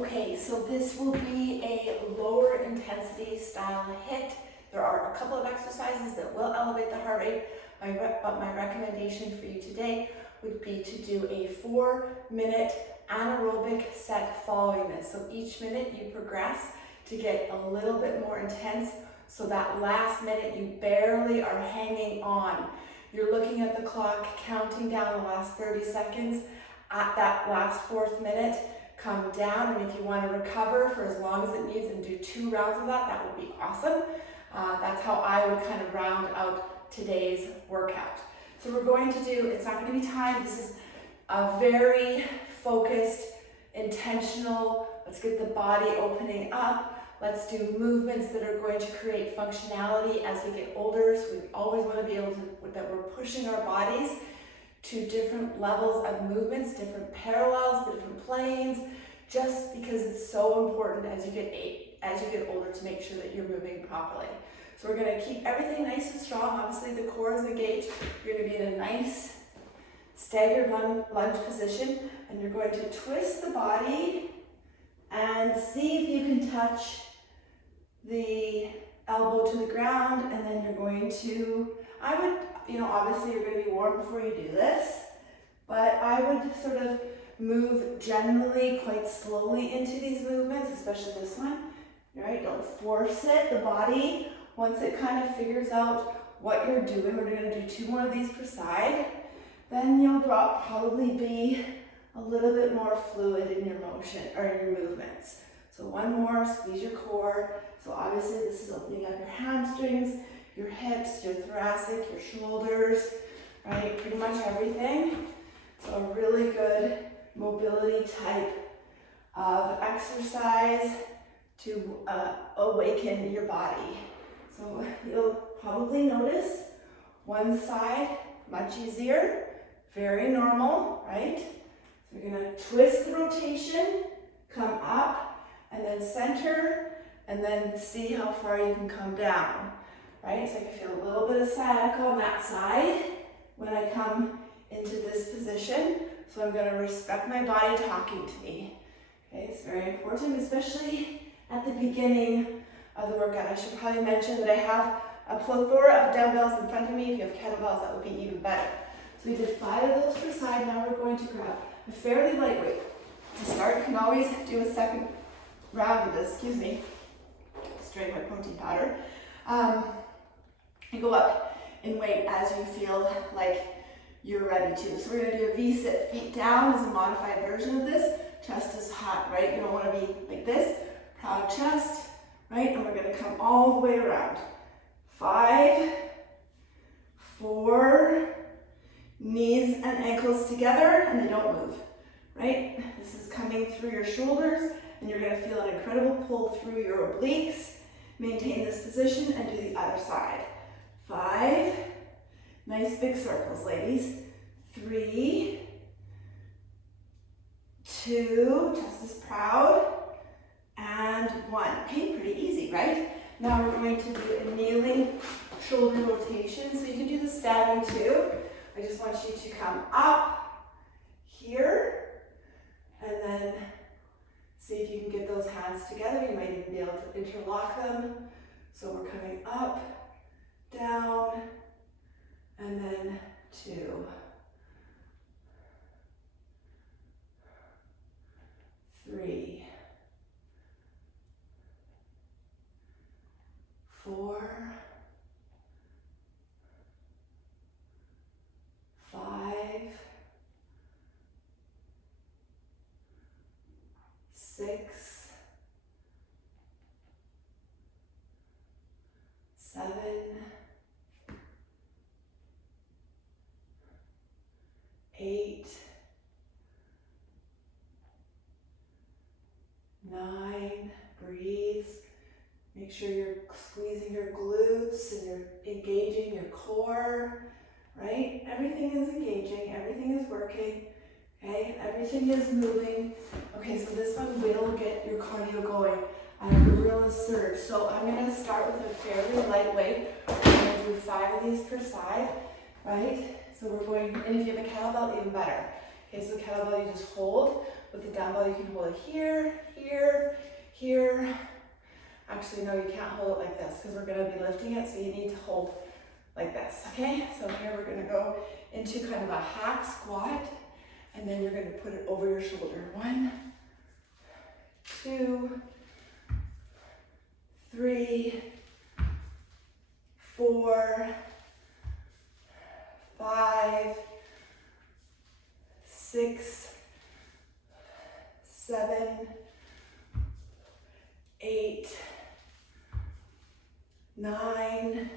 Okay, so this will be a lower intensity style HIIT. There are a couple of exercises that will elevate the heart rate, but my recommendation for you today would be to do a 4-minute anaerobic set following this. So each minute you progress to get a little bit more intense, so that last minute you barely are hanging on. You're looking at the clock, counting down the last 30 seconds. At that last 4th minute, come down, and if you want to recover for as long as it needs and do 2 rounds of that, that would be awesome. That's how I would kind of round out today's workout. So we're going to do, it's not going to be timed, this is a very focused, intentional, let's get the body opening up. Let's do movements that are going to create functionality as we get older. So we always want to be able to, that we're pushing our bodies to different levels of movements, different parallels, different planes, just because it's so important as you get older to make sure that you're moving properly. So we're going to keep everything nice and strong. Obviously the core is engaged. You're going to be in a nice staggered lunge position, and you're going to twist the body and see if you can touch the elbow to the ground, and then you're going to, obviously you're going to be warm before you do this, but I would sort of move generally quite slowly into these movements, especially this one, right? Don't force it, the body. Once it kind of figures out what you're doing, we're going to do 2 more of these per side, then you'll probably be a little bit more fluid in your motion or in your movements. So 1 more, squeeze your core. So obviously this is opening up your hamstrings, your hips, your thoracic, your shoulders, right? Pretty much everything. So a really good mobility type of exercise to awaken your body. So you'll probably notice one side much easier, very normal, right? So you're gonna twist the rotation, come up, and then center, and then see how far you can come down, right? So I can feel a little bit of sciatica on that side when I come into this position. So I'm gonna respect my body talking to me. Okay, it's very important, especially at the beginning of the workout. I should probably mention that I have a plethora of dumbbells in front of me. If you have kettlebells, that would be even better. So we did 5 of those per side. Now we're going to grab a fairly lightweight. To start, you can always do a second round of this, straight my protein powder. You go up in weight as you feel like you're ready to. So we're gonna do a V-sit, feet down as a modified version of this. Chest is hot, right? You don't wanna be like this. Proud chest, right? And we're gonna come all the way around. 5, 4, knees and ankles together, and they don't move, right? This is coming through your shoulders, and you're gonna feel an incredible pull through your obliques. Maintain this position and do the other side. 5, nice big circles, ladies. 3, 2, chest is proud, and 1. Okay, pretty easy, right? Now we're going to do a kneeling shoulder rotation. So you can do the standing too. I just want you to come up here, and then see if you can get those hands together. You might even be able to interlock them. So we're coming up, down, and then 2, 3, 4, 5, 6, 7, 8, 9, breathe. Make sure you're squeezing your glutes and you're engaging your core, right? Everything is engaging, everything is working, okay? Everything is moving. Okay, so this one will get your cardio going at a real surge. So I'm gonna start with a fairly lightweight. We're gonna do 5 of these per side, right? So we're going, and if you have a kettlebell, even better. Okay, so the kettlebell you just hold. With the dumbbell you can hold it here, here, here. Actually, no, you can't hold it like this because we're gonna be lifting it, so you need to hold like this, okay? So here we're gonna go into kind of a hack squat, and then you're gonna put it over your shoulder. 1, 2, 3, 4, 5, 6, 7, 8, 9,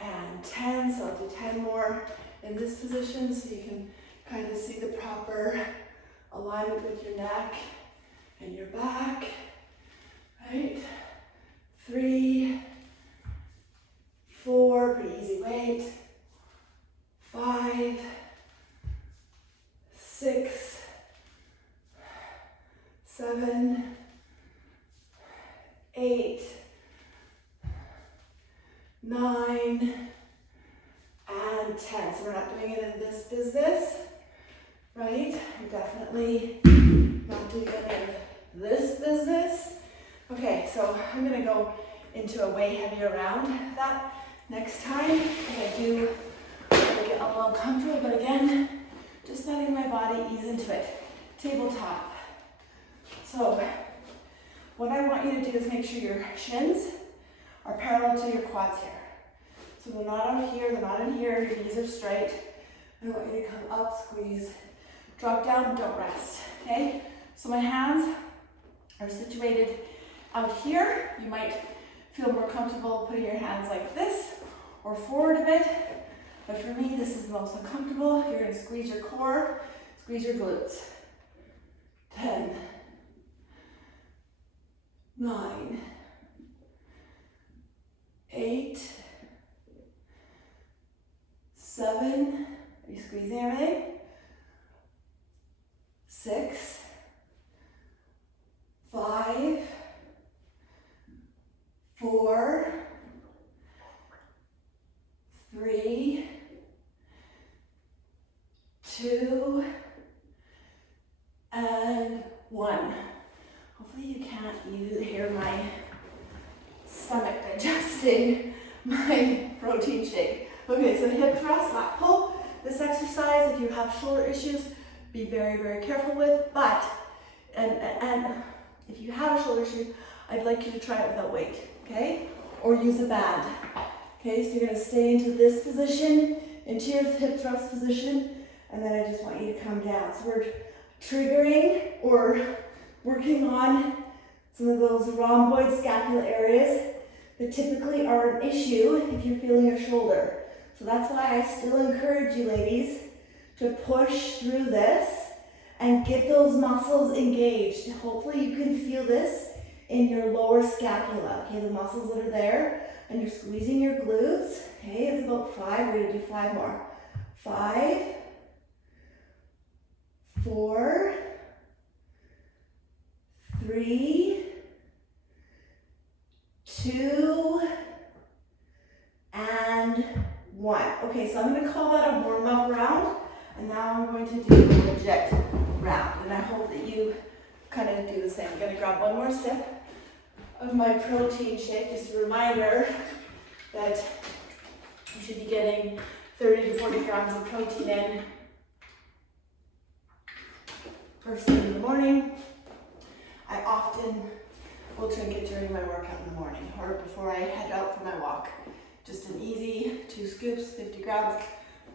and 10. So I'll do 10 more in this position so you can kind of see the proper alignment with your neck and your back. Right? 3, 4, pretty easy weight. 5, 6, 7, 8, 9, and 10. So we're not doing it in this business, right? We're definitely not doing it in this business. Okay, so I'm gonna go into a way heavier round that next time, because I do get a little uncomfortable, but again, just letting my body ease into it. Tabletop. So what I want you to do is make sure your shins are parallel to your quads here. So they're not out here, they're not in here, your knees are straight. I want you to come up, squeeze, drop down, don't rest, okay? So my hands are situated out here. You might feel more comfortable putting your hands like this or forward a bit. But for me, this is the most uncomfortable. You're gonna squeeze your core, squeeze your glutes. 10, 9, 8, 7, are you squeezing everything? 6, 5, 4, 3, 2, and 1. Hopefully you can't hear my stomach digesting my protein shake. Okay, so hip thrust, lat pull. This exercise, if you have shoulder issues, be very, very careful with. But, and if you have a shoulder issue, I'd like you to try it without weight, okay? Or use a band. Okay, so you're gonna stay into this position, into your hip thrust position, and then I just want you to come down. So we're triggering or working on some of those rhomboid scapular areas that typically are an issue if you're feeling your shoulder. So that's why I still encourage you ladies to push through this and get those muscles engaged. Hopefully you can feel this in your lower scapula, okay, the muscles that are there, and you're squeezing your glutes. Okay, it's about 5, we're gonna do 5 more. 5, 4, 3, 2, and 1. Okay, so I'm going to call that a warm-up round, and now I'm going to do a legit round, and I hope that you kind of do the same. I'm going to grab one more sip of my protein shake. Just a reminder that you should be getting 30 to 40 grams of protein in first thing in the morning. I often will drink it during my workout in the morning or before I head out for my walk. Just an easy 2 scoops, 50 grams,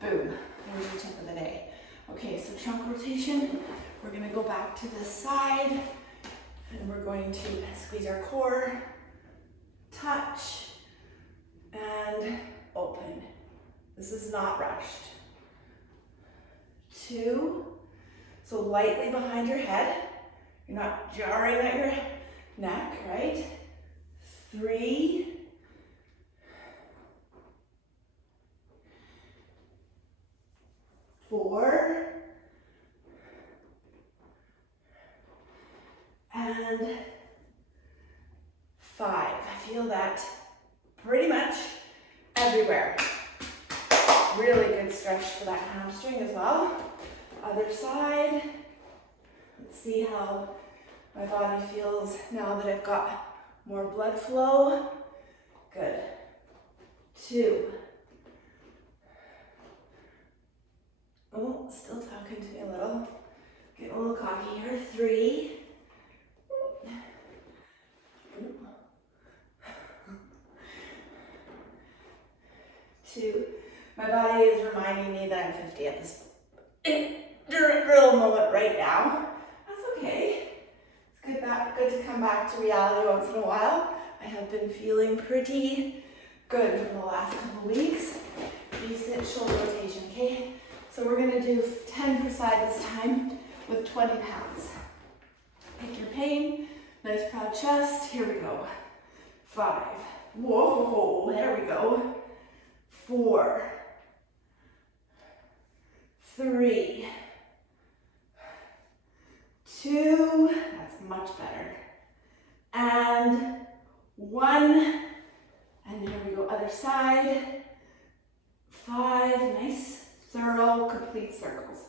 boom, there's your tip of the day. Okay, so trunk rotation. We're gonna go back to this side and we're going to squeeze our core, touch, and open. This is not rushed. 2, so lightly behind your head. You're not jarring at your neck, right? 3, 4, and 5. I feel that pretty much everywhere. Really good stretch for that hamstring as well. Other side. Let's see how my body feels now that I've got more blood flow. Good. 2. Oh, still talking to me a little. Getting a little cocky here. 3. 2. My body is reminding me that I'm 50 at this real moment right now. That's okay. It's good to come back to reality once in a while. I have been feeling pretty good for the last couple weeks. Decent shoulder rotation, okay? So we're gonna do 10 per side this time with 20 pounds. Pick your pain, nice proud chest. Here we go. 5. Whoa, there we go. 4. 3. 2. That's much better. And 1. And here we go, other side. 5. Nice, thorough, complete circles.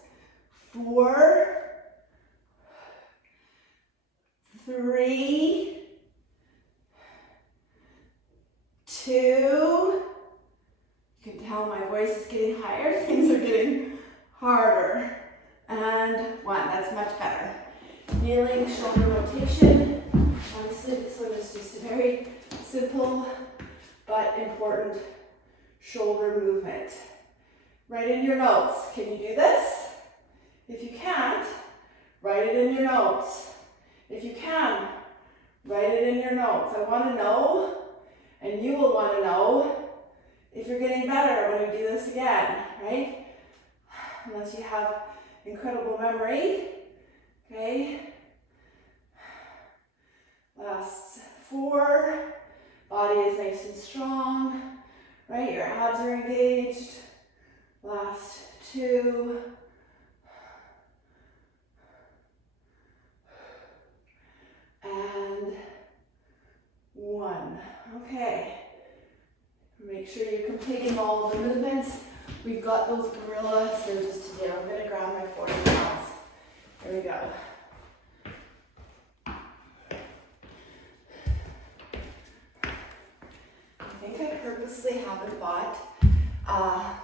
4. 3. 2. You can tell my voice is getting higher. Things are getting harder. And 1. That's much better. Kneeling, shoulder rotation. Honestly, this one is just a very simple but important shoulder movement. Write in your notes. Can you do this? If you can't, write it in your notes. If you can, write it in your notes. I want to know, and you will want to know, if you're getting better when you do this again, right? Unless you have incredible memory. Okay. Last 4. Body is nice and strong, right? Your abs are engaged. Last 2. And 1. Okay. Make sure you're completing all of the movements. We've got those gorilla surges to do. I'm going to grab my 40 pounds. Here we go. I think I purposely haven't bought a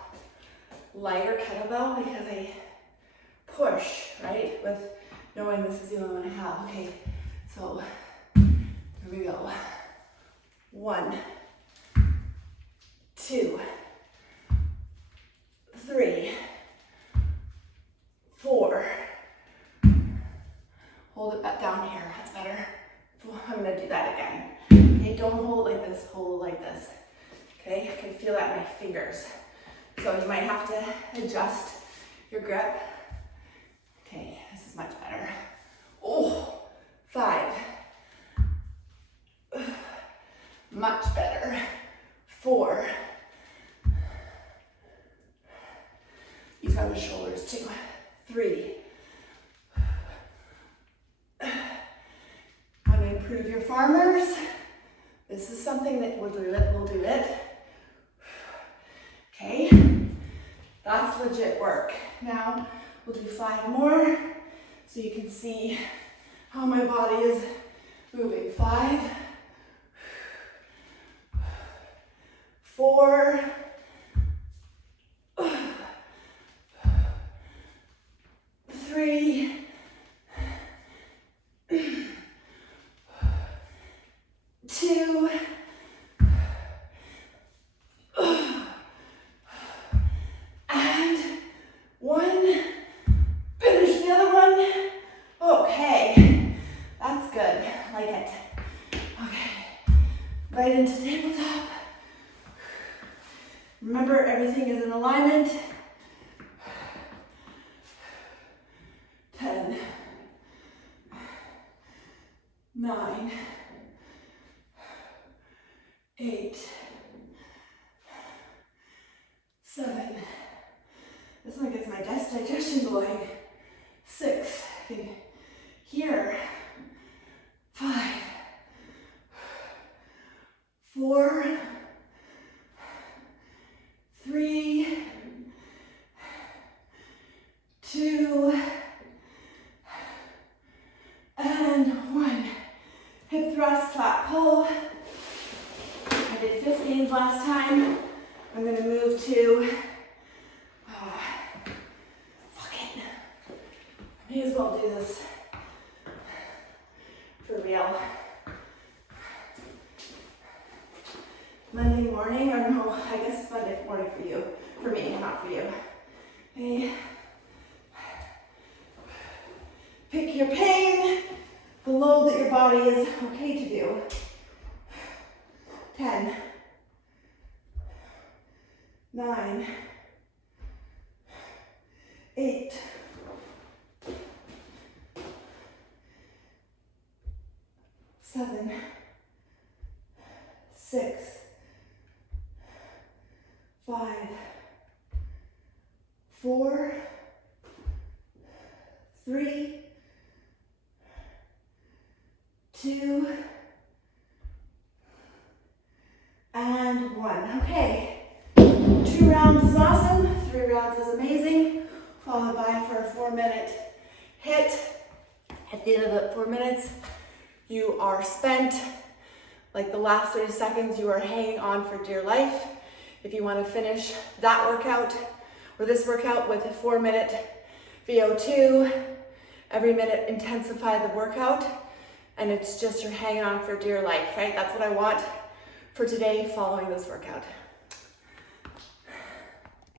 lighter kettlebell because I push, right, with knowing this is the only one I have. Okay, so here we go. 1, 2, 3, 4. Hold it back down here. That's better. I'm going to do that again. Okay, don't hold it like this. Hold it like this. Okay, I can feel that in my fingers. So you might have to adjust your grip. Okay, this is much better. Oh, 5. Much better. 4. These are the shoulders too. 3. Want to improve your farmers? This is something that will do it. We'll do it. Okay, that's legit work. Now we'll do 5 more so you can see how my body is moving. 5, 4, 3, 2, and 1. Finish the other one. Okay, that's good. I like it. Okay, right into tabletop. Remember, everything is in alignment. 10, 9, 8, 7. This one gets my digestion going. 6. Here. 5, 4, 3, 2, pull. I did 15s last time. I'm gonna move to, fuck it. I may as well do this for real. Monday morning, or no, I guess it's Monday morning for you. For me, not for you. Okay. Pick your pain, the load that your body is okay to do. 10, 9, 8, 7, 6, 5, 4, 3, 2, and 1. Okay, 2 rounds is awesome, 3 rounds is amazing, followed by for a 4-minute hit. At the end of the 4 minutes, you are spent. Like the last 30 seconds, you are hanging on for dear life. If you want to finish that workout or this workout with a 4-minute VO2, every minute intensify the workout, and it's just you're hanging on for dear life, right? That's what I want for today following this workout.